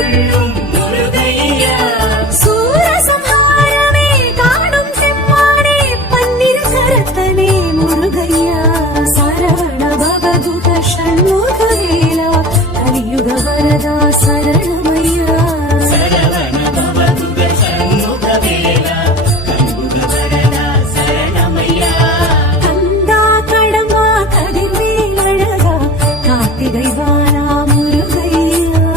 கொள்ளும் முருகையா சூரசம்ஹாரமே காணும் செம்மானே பன்னிரு கரத்தனே முருகையா சரவண பவதுக ஷண்முகவேலா கலியுக வரதா சரணமையா சரவண பவதுக ஷண்முகவேலா கலியுக வரதா சரணமையா கந்தா கடம்பா கதிர்வேல் அழகா கார்த்திகை வாரா முருகையா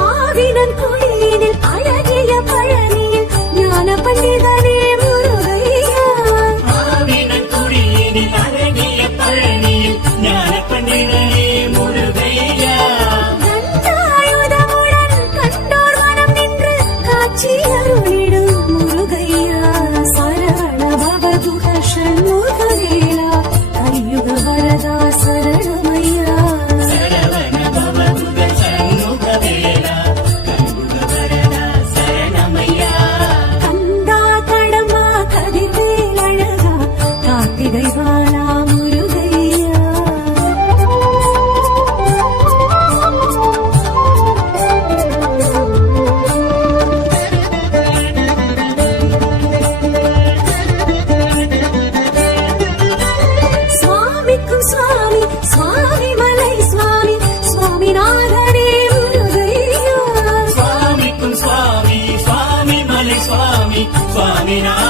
ஆவினன் கோயிலில் அழகிய பழனியில் ஞான பண்டிதனே முருகையா ஆவினன் குடியினில் அழகிய பழனியில் ஞான பண்டிதனே முருகையா தந்தாயுதமுடன் கண்டோர் மனம் நின்று காட்சி அருளிடும் முருகையா சரவண பவதுக ஷண்முகவேலா கலியுக வரதா சரணமையா சரவண பவதுக ஷண்முகவேலா கலியுக வரதா சரணமையா கந்தா கடம்பா கதிர்வேல் அழகா கார்த்திகை வாரா முருகையா சுவாமிக்கும் சுவாமி சுவாமி மலை சுவாமி சுவாமிநாதனே முருகையா சுவாமிக்கும் சுவாமி சுவாமி மலை சுவாமி சுவாமிநாத